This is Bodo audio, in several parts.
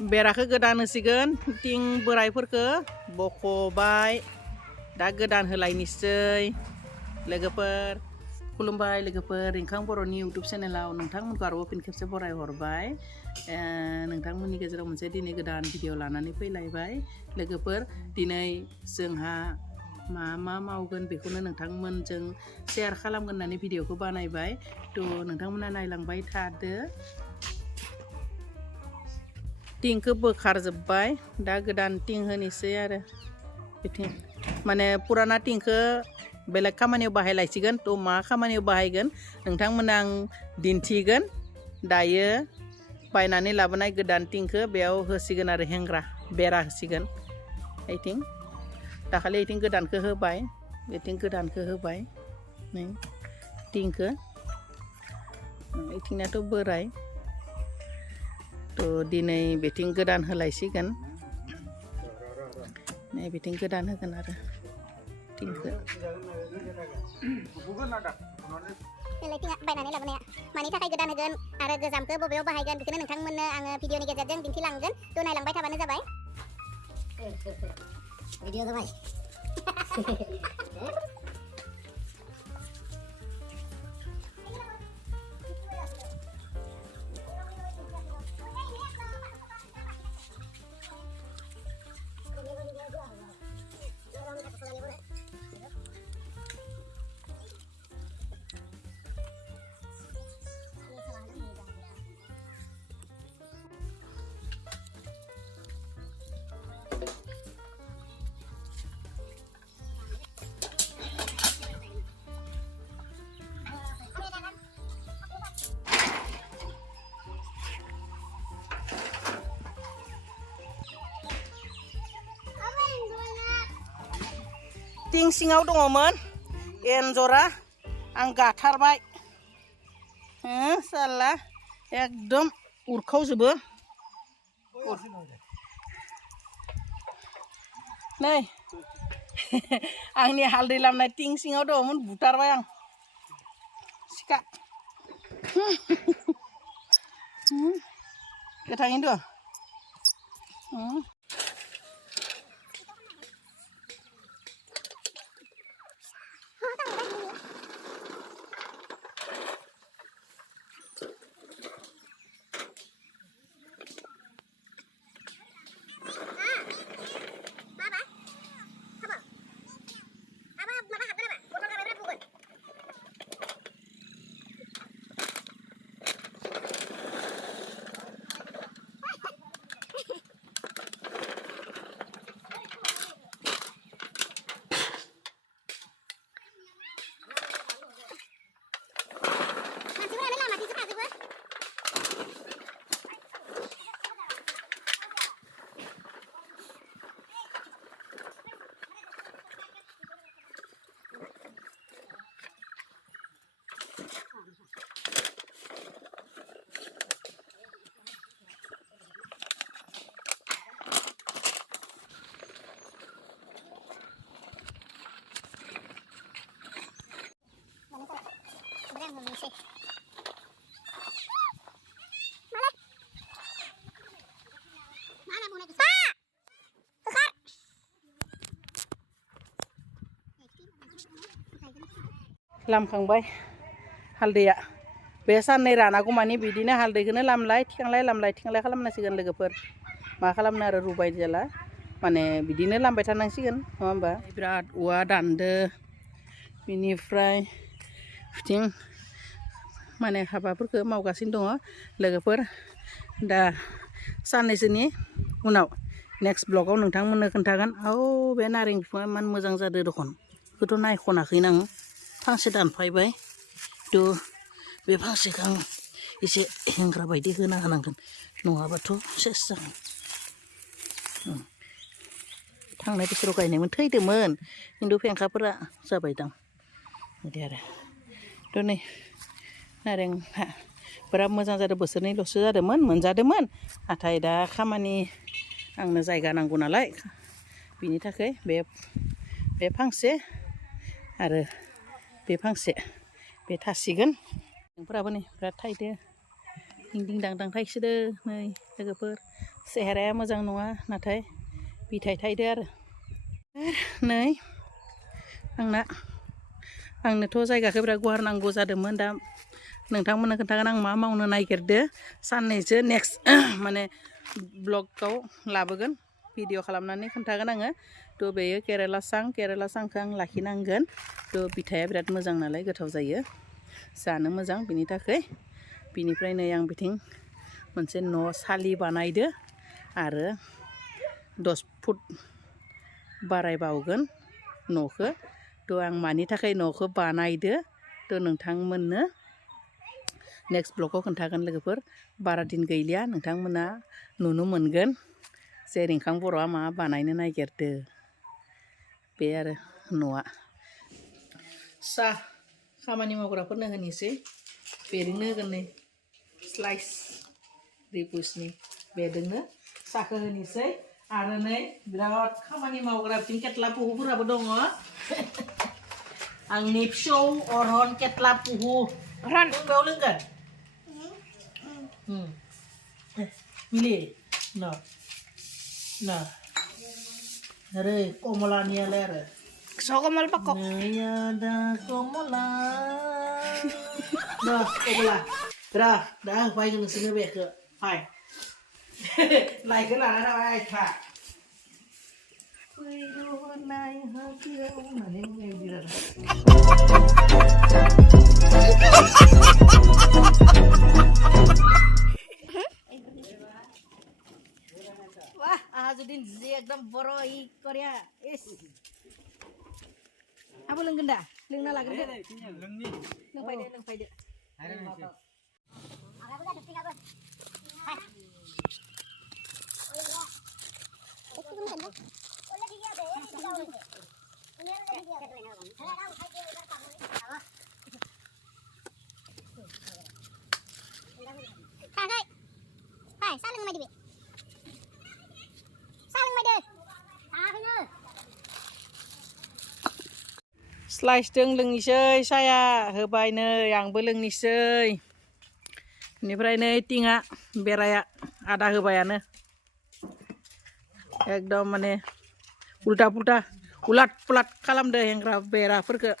बेराखौ गोदान होसिगोन थिं बोरायफोरखौ बख'बाय दा गोदान होलायनोसै लोगोफोर खुलुमबाय लोगोफोर रिंखां बर'नि इउटुब चेनेलाव नोंथांमोनखौ आरोबाव फिन खेबसे बरायहरबाय नोंथांमोननि गेजेराव मोनसे दिनै गोदान भिडिअ लानानै फैलायबाय लोगोफोर दिनै जोंहा मा मावगोन बेखौनो नोंथांमोनजों शेयार खालामगोन होननानै भिडिअखौ बानायबाय थ' नोंथांमोना नायलांबाय थादो टिंखौ बोखारजोब्बाय दा गोदान टिं होनोसै आरो बिथिं माने पुराना टिंखौ बेलेग खामानियाव बाहायलायसिगोन थ' मा खामानियाव बाहायगोन नोंथांमोना आं दिन्थिगोन दायो बायनानै लाबोनाय गोदान टिंखौ बेयाव होसिगोन आरो हेंग्रा बेरा होसिगोन ओइथिं दाखालि ओइथिं गोदानखौ होबाय बेथिं गोदानखौ होबाय नै टिंखौ ओइथिंनाथ' बोराय थ' दिनै बेथिं गोदान होलायसिगोन नै बेथिं गोदान होगोन आरो टिंखौ बायनानै लाबोनाया मानि थाखाय गोदान होगोन आरो गोजामखौ बबेयाव बाहायगोन बेखौनो नोंथांमोननो आङो भिडिअनि गेजेरजों दिन्थिलांगोन थ' नायलांबाय थाबानो जाबाय भिडिअ जाबाय टिं सिङाव दङमोन एन्जरा आं गाथारबाय साला एकदम उरखावजोबो नै आंनि हालदै लामनाय टिं सिङाव दङमोन बुथारबाय आं सिखा गोथाङैनो दं लामखांबाय हालदैया बे साननै रानागौ मानि बिदिनो हालदैखौनो लामलाय थिखांलाय खालामनांसिगोन लोगोफोर मा खालामनो आरो रुबाय जेला माने बिदिनो लामबाय थानांसिगोन नङा होमबा बिराद औवा दानदो बिनिफ्राय बिथिं माने हाबाफोरखौ मावगासिनो दङ लोगोफोर दा साननैसोनि उनाव नेक्स्ट ब्लगाव नोंथांमोननो खोन्थागोन बे नारें बिफाङा इमान मोजां जादों दखन बेखौथ' नायख'नाखै आं फांसे दानफायबाय थ' बे फांसेखौ आं एसे हेंग्रा बायदि होना होनांगोन नङाबाथ' सेस जागोन थांनाय बोसोराव गायनायमोन थैदोंमोन खिन्थु फेंखाफोरा जाबाय दां बिदि आरो थ' नै नारेंआ बिराद मोजां जादों बोसोरनैल'सो जादोंमोन मोनजादोंमोन नाथाय दा खामानि आंनो जायगा नांगौ नालाय बिनि थाखाय बे फांसे आरो बे फांसे बे थासिगोन नोंफोराबो नै बिराद थायदो दिं दिं दां दां थाइसोदो नै लोगोफोर सेहेराया मोजां नङा नाथाय बिथाइ थाइदो आरो नै आंनोथ' जायगाखौ बिराद गुवार नांगौ जादोंमोन दा नोंथांमोननो खोन्थागोन आं मा मावनो नागिरदो साननैसो नेक्स्ट माने ब्लगाव लाबोगोन भिडिअ खालामनानै खोन्थागोन आङो थ' बेयो केरेला सांखौ आं लाखिनांगोन थ' बिथाइया बिराद मोजां नालाय गोथाव जायो जानो मोजां बिनि थाखाय बिनिफ्राय नै आं बिथिं मोनसे न' सालि बानायदो आरो 10 फुट बारायबावगोन न'खौ थ' आं मानि थाखाय न'खौ बानायदो थ' नोंथांमोननो नेक्स्ट ब्लगाव खोन्थागोन लोगोफोर बारा दिन गैलिया नोंथांमोना नुनो मोनगोन जे रिंखां बर'आ मा बानायनो नागिरदो बे आरो न'आ साहा खामानि मावग्राफोरनो होनोसै बेजोंनो होगोन नै स्लाइस रिपुसनि बेजोंनो साहाखौ होनोसै आरो नै बिराद खामानि मावग्रा बिथिं केटला पुहुफोराबो दङ आंनि फिसौ अरहन केटला पुहु अरहन बेयाव लोंगोन मिलि ना आरो कमलानियालाय आरो Sokomol pakok. Naya da komola dah kemala dahไปกันซื้อเบกไปไล่กันหลานนะไปค่ะคุยดูนายหาเกี่ยวมาเนี่ยมึงยังดีเลยwah Ahazuddin एकदम boro i Korea is apa leng genda leng nala genda leng pai de Slice dong loंनिसै saya होबाय नै आंबो लोंनिसै बेनिफ्राय नै टिङा बेराया आदा होबायानो एकदम माने उल्टा पुल्टा उलाट पुलाट खालामदो हेंग्रा बेराफोरखौ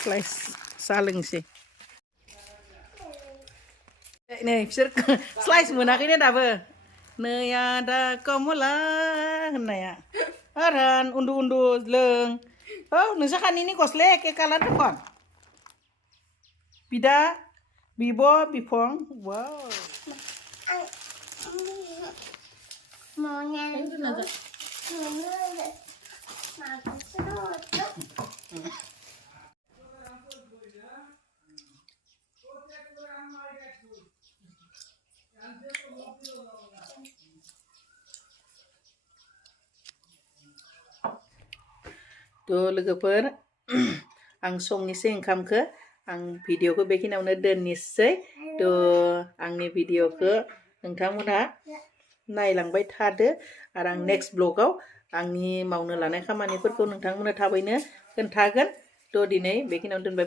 स्लाइस साहा लोंसै नै बिसोर स्लाइस मोनाखैनो दाबो नै आदा कमला होननाया Aran, undu leng. Oh, nusakan ini kosle ke kalan dekon. Bida, bibo, bipong. Wow. Tuh लोगोफोर आं संनिसै ओंखामखौ आं भिडिअखौ बेखिनियावनो दोननिसै थ' आंनि भिडिअखौ नोंथांमोनहा नायलांबाय थादो आरो आं नेक्स्ट ब्लगाव आंनि मावनो लानाय खामानिफोरखौ नोंथांमोननो थाबैनो खोन्थागोन थ' दिनै बेखिनियावनो दोनबाय